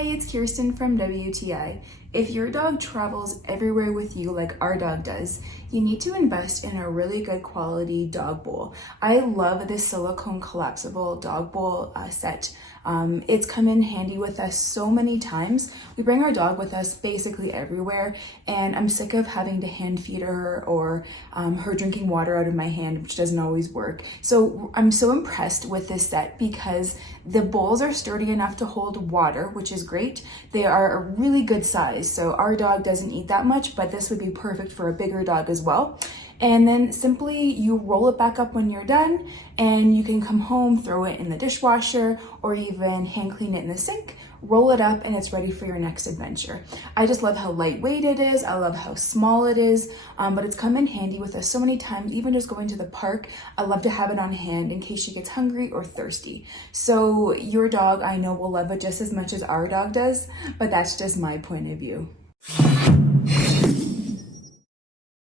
Hi, it's Kirsten from WTI. If your dog travels everywhere with you like our dog does, you need to invest in a really good quality dog bowl. I love this silicone collapsible dog bowl set. It's come in handy with us so many times. We bring our dog with us basically everywhere, and I'm sick of having to hand feed her or her drinking water out of my hand, which doesn't always work. So I'm so impressed with this set because the bowls are sturdy enough to hold water, which is great. They are a really good size. So our dog doesn't eat that much, but this would be perfect for a bigger dog as well. And then simply you roll it back up when you're done, and you can come home, throw it in the dishwasher, or even hand clean it in the sink, roll it up, and it's ready for your next adventure. I just love how lightweight it is. I love how small it is, but it's come in handy with us so many times, even just going to the park. I love to have it on hand in case she gets hungry or thirsty. So your dog, I know, will love it just as much as our dog does, but that's just my point of view.